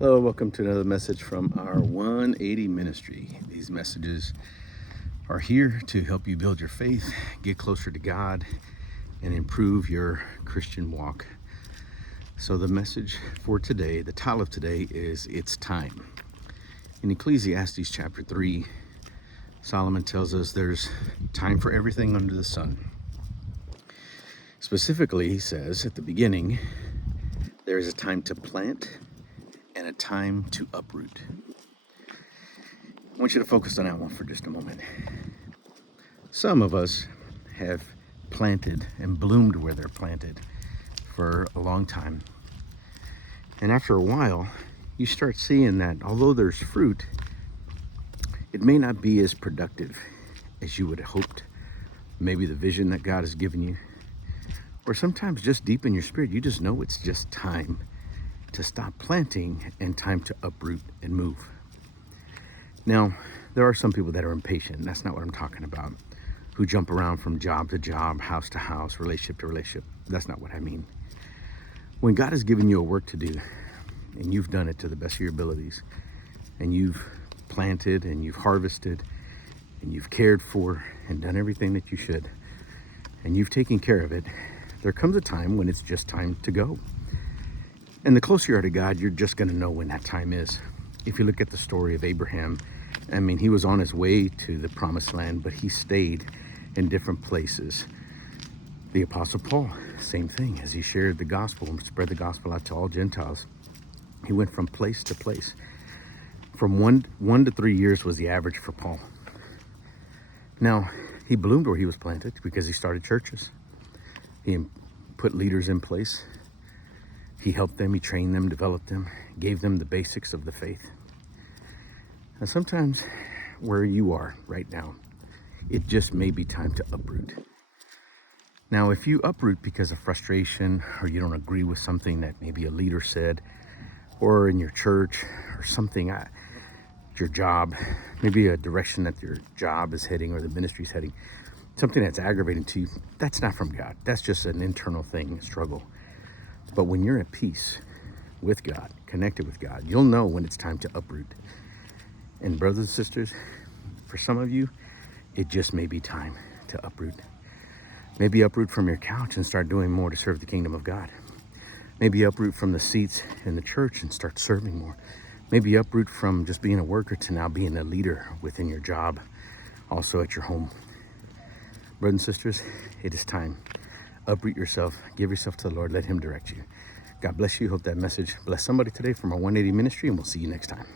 Hello, welcome to another message from our 180 ministry. These messages are here to help you build your faith, get closer to God, and improve your Christian walk. So the message for today, the title of today is It's Time. In Ecclesiastes chapter 3, Solomon tells us there's time for everything under the sun. Specifically, he says at the beginning, there is a time to plant and a time to uproot. I want you to focus on that one for just a moment. Some of us have planted and bloomed where they're planted for a long time. And after a while, you start seeing that although there's fruit, it may not be as productive as you would have hoped. Maybe the vision that God has given you. Or sometimes just deep in your spirit, you just know it's just time to stop planting and time to uproot and move. Now, there are some people that are impatient. That's not what I'm talking about. Who jump around from job to job, house to house, relationship to relationship. That's not what I mean. When God has given you a work to do, and you've done it to the best of your abilities, and you've planted and you've harvested, and you've cared for and done everything that you should, and you've taken care of it, there comes a time when it's just time to go. And the closer you are to God, you're just going to know when that time is. If you look at the story of Abraham, I mean, he was on his way to the promised land, but he stayed in different places. The Apostle Paul, same thing, as he shared the gospel and spread the gospel out to all Gentiles. He went from place to place. From one to 3 years was the average for Paul. Now, he bloomed where he was planted because he started churches. He put leaders in place. He helped them, he trained them, developed them, gave them the basics of the faith. And sometimes where you are right now, it just may be time to uproot. Now, if you uproot because of frustration or you don't agree with something that maybe a leader said, or in your church, or something at your job, maybe a direction that your job is heading or the ministry is heading, something that's aggravating to you, that's not from God. That's just an internal thing, a struggle. But when you're at peace with God, connected with God, you'll know when it's time to uproot. And brothers and sisters, for some of you, it just may be time to uproot. Maybe uproot from your couch and start doing more to serve the kingdom of God. Maybe uproot from the seats in the church and start serving more. Maybe uproot from just being a worker to now being a leader within your job, also at your home. Brothers and sisters, it is time. Uproot yourself, give yourself to the Lord, let him direct you. God bless you. Hope that message bless somebody today from our 180 ministry, and we'll see you next time.